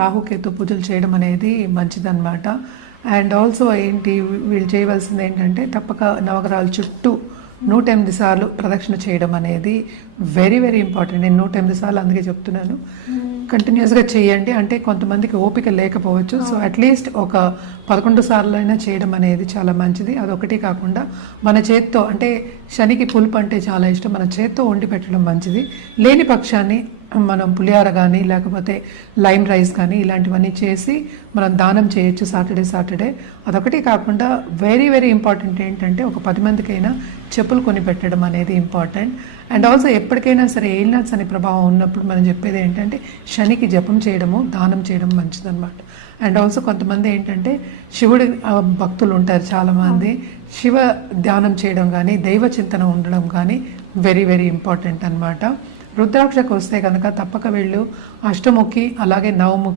రాహుకేతు పూజలు చేయడం అనేది మంచిదన్నమాట. అండ్ ఆల్సో ఏంటి వీళ్ళు చేయవలసింది ఏంటంటే తప్పక నవగ్రహాల చుట్టూ 108 సార్లు ప్రదక్షిణ చేయడం అనేది వెరీ వెరీ ఇంపార్టెంట్. నేను 108 సార్లు అందుకే చెప్తున్నాను, కంటిన్యూస్గా చేయండి. అంటే కొంతమందికి ఓపిక లేకపోవచ్చు, సో అట్లీస్ట్ ఒక 11 సార్లు అయినా చేయడం అనేది చాలా మంచిది. అదొకటి కాకుండా మన చేత్తో, అంటే శనికి పులుపు అంటే చాలా ఇష్టం, మన చేత్తో వండి పెట్టడం మంచిది. లేని పక్షాన్ని మనం పులిహార కానీ లేకపోతే లైమ్ రైస్ కానీ ఇలాంటివన్నీ చేసి మనం దానం చేయొచ్చు సాటర్డే. అదొకటి కాకుండా వెరీ వెరీ ఇంపార్టెంట్ ఏంటంటే ఒక 10 మందికైనా చెప్పులు కొని పెట్టడం అనేది ఇంపార్టెంట్. అండ్ ఆల్సో ఎప్పటికైనా సరే ఏలినాథ్ శని ప్రభావం ఉన్నప్పుడు మనం చెప్పేది ఏంటంటే శనికి జపం చేయడము, దానం చేయడం మంచిదన్నమాట. అండ్ ఆల్సో కొంతమంది ఏంటంటే శివుడి భక్తులు ఉంటారు చాలామంది, శివ ధ్యానం చేయడం కానీ దైవ చింతన ఉండడం కానీ వెరీ వెరీ ఇంపార్టెంట్ అనమాట. రుద్రాక్షకు వస్తే కనుక తప్పక వెళ్ళు అష్టముఖి అలాగే నవముఖి